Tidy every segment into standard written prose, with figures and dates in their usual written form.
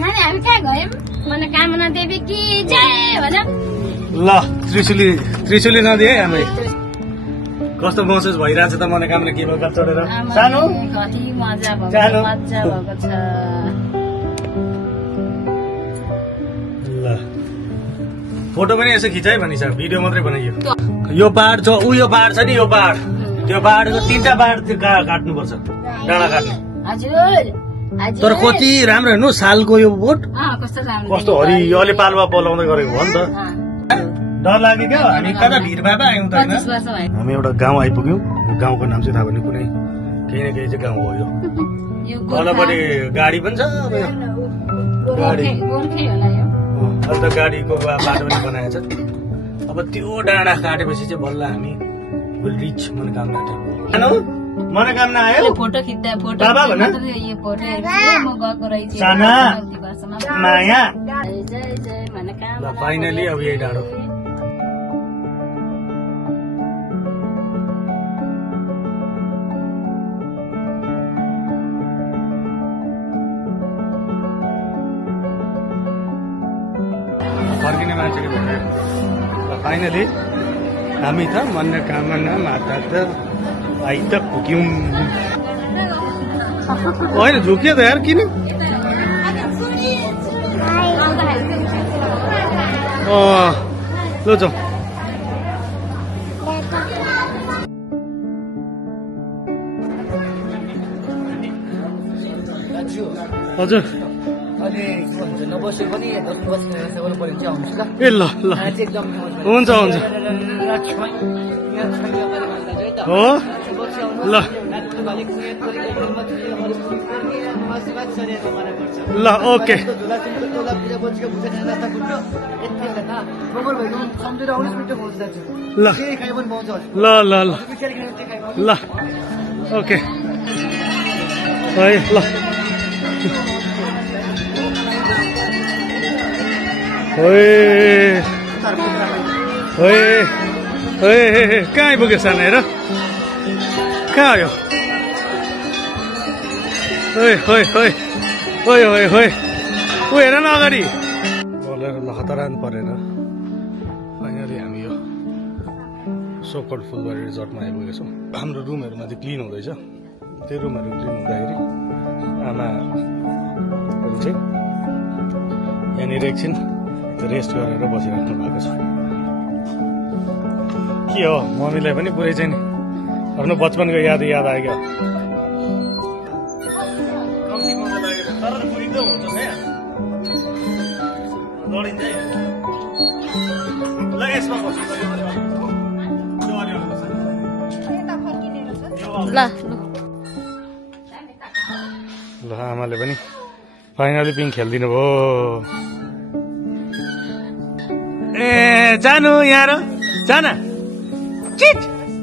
नानी हामी कहाँ गयौँ मनोकामना देवी कि जय भन ल त्रिशुली नदी है हामी कस्तो महसुस भइरहेछ त मनोकामना के भयो चढेर सानो कति मजा भएको छ ल फोटो पनि यसो खिचाइ भनिन्छ भिडियो मात्रै बनाइयो यो पहाड छ यो पहाड छ नि यो पहाड त्यो पहाडको 3टा पहाड काट्नुपर्छ डाँडा काट्ने हजुर तर कति राम्रो हेर्नु सालको यो बोट कस्तो राम्रो कस्तो हरियोले पालुवा पलाउँदै गरेको हो नि त डर लाग्यो क्या हामी कता भिडभाड आयौँ त हामी एउटा गाउँ आइपुग्यौँ गाउँको नाम चाहिँ थाहा भने कुनै केही न केही चाहिँ गाउँ हो यो तलपट्टि गाडी पनि छ गाडी अहिले त गाडीको बाटो पनि बनाएको छ अब त्यो डाँडा काटेपछि चाहिँ बल्ल हामी विल रिच मनोकामना मनोकामना आयो फोटो खिच्दा फोटो बाबा भन म गएको रहेछु साना माया जय जय मनोकामना फाइनली अब यही डाँडो फर्किने मान्छेको भेट्यो फाइनली हामी त मनोकामना माता त आइ त पुग्यौँ होइन झुक्यो त यार किन ल जाउँ हजुर नबसे पनि ए ल ल हुन्छ हुन्छ हो ल ल ओके ल ल ल ल ओके है ल कहाँ आइपुग्यो सानो हेर कहाँ आयो ऊ हेर न अगाडि बोलेर लखतरान परेर फाइनली हामी यो सोकट फुलबारी रिजोर्टमा आइपुगेछौँ हाम्रो रुमहरूमा चाहिँ क्लिन हुँदैछ त्यो रुमहरू क्लिन हुँदाखेरि आमाहरू चाहिँ यहाँनिर एकछिन रेस्ट गरेर बसिराख्नु भएको छ के हो मम्मीलाई पनि पुरै चाहिँ नि आफ्नो बचपनको याद आयो क्या ल आमाले पनि फाइनली पिङ खेलिदिनु भयो ए जानु यहाँ जाना चिट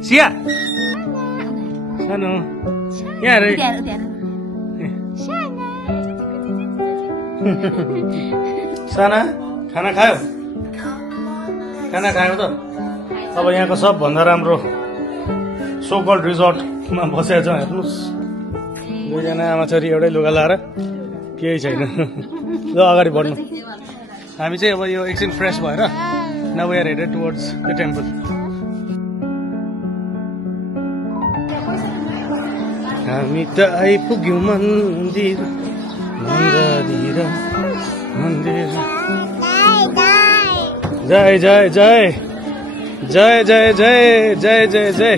सिया सानो यहाँ साना खाना खायो त अब यहाँको सबभन्दा राम्रो सोकल रिजोर्टमा बसेको छ हेर्नुहोस् दुईजना आमा छोरी एउटै लुगा लाएर केही छैन ल अगाडि बढ्नु हामी चाहिँ अब यो एकछिन फ्रेस भएर now we are headed towards the temple हामी त आइपुग्यौँ मन्दिर जय जय जय जय जय जय जय जय जय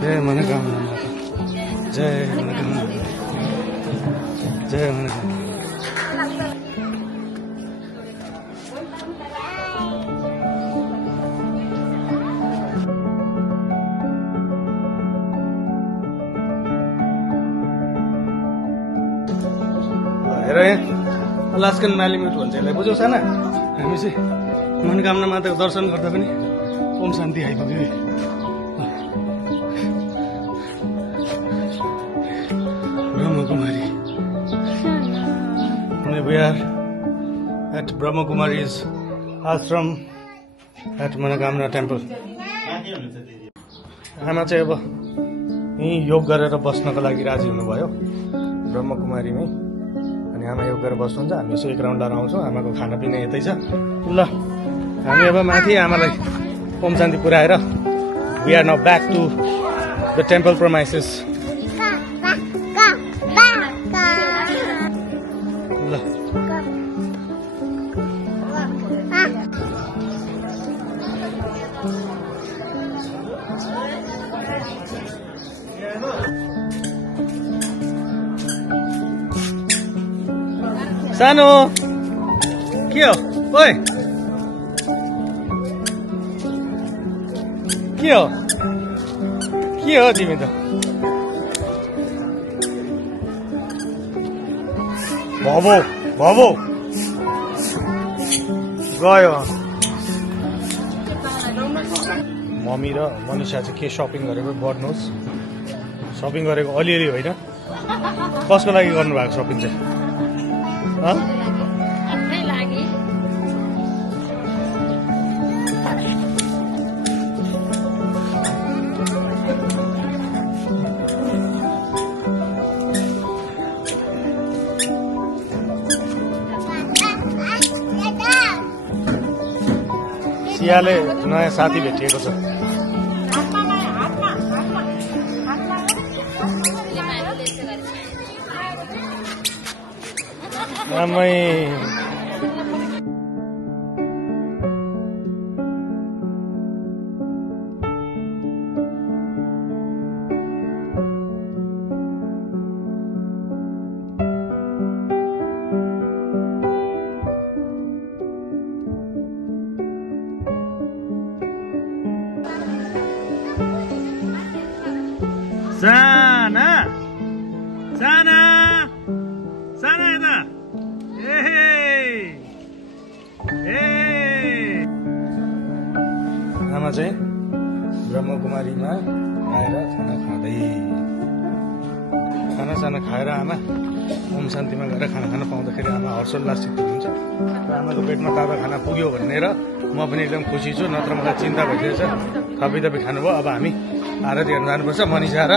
जय मनोकामना जय मनोकामना जय मनोकामना हेर अलास्कन मालिमुट भन्छ यसलाई बुझ्यौ साना हामी चाहिँ मनोकामना माताको दर्शन गर्दा पनि ओम शान्ति आइपुग्यो Brahma Kumari we are at Brahma Kumari's ashram at Manokamna temple. आमा चाहिँ अब यहीँ योग गरेर बस्नको लागि राजी हुनुभयो ब्रह्मकुमारीमै अनि आमा योग गरेर बस्नुहुन्छ, हामी यसो एक राउन्ड लाएर आउँछौँ। आमाको खानापिना यतै छ। ल हामी अब माथि आमालाई ओम शान्ति पुऱ्याएर we are now back to the temple premises. ल सानो के हो ओइ के हो तिमी त भबो गयो। मम्मी र मनिषा चाहिँ के सपिङ गरेको गर्नुहोस्। सपिङ गरेको अलिअलि होइन, कसको लागि गर्नुभएको सपिङ चाहिँ? आफ्नै लागि। सियाले नयाँ साथी भेटिएको छ। आमै साना यता आमा चाहिँ ब्रह्मकुमारीमा आएर खाना खाँदै खानासाना खाएर आमा ओम शान्तिमा गएर खाना खान पाउँदाखेरि आमा हर्षोल्लासित हुनुहुन्छ र आमाको पेटमा ताजा खाना पुग्यो भनेर म पनि एकदम खुसी छु। नत्र मलाई चिन्ता भइरहेछ थपी खानुभयो। अब हामी आरती हेर्न जानुपर्छ। मनिषा र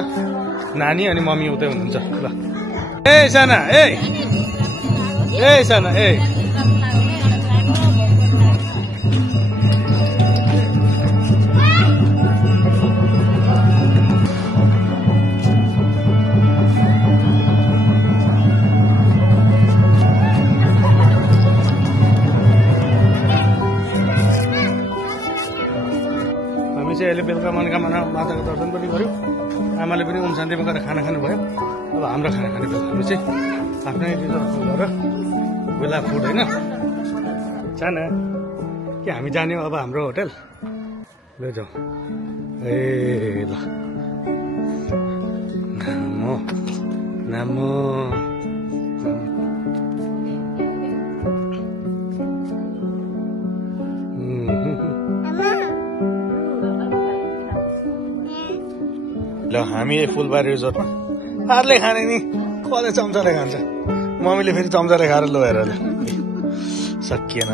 नानी अनि मम्मी उतै हुनुहुन्छ। ल ए साना साना हामी चाहिँ अहिले बेलुका मनोकामना माताको दर्शन पनि गऱ्यौँ। आमाले पनि ओम शान्तिमा गएर खाना खानुभयो। अब हाम्रो खाना खाने बेला हामी चाहिँ आफ्नै रिजर्भ गरेर बेला फुड होइन साना के हामी जाने अब हाम्रो होटल लैजाउँ। ए ल नामो ल हामी फुलबारी रिजोर्टमा हातले खाने नि कसले चम्चाले खान्छ। मम्मीले फेरि चम्चाले खाएर लो हेर सकिएन।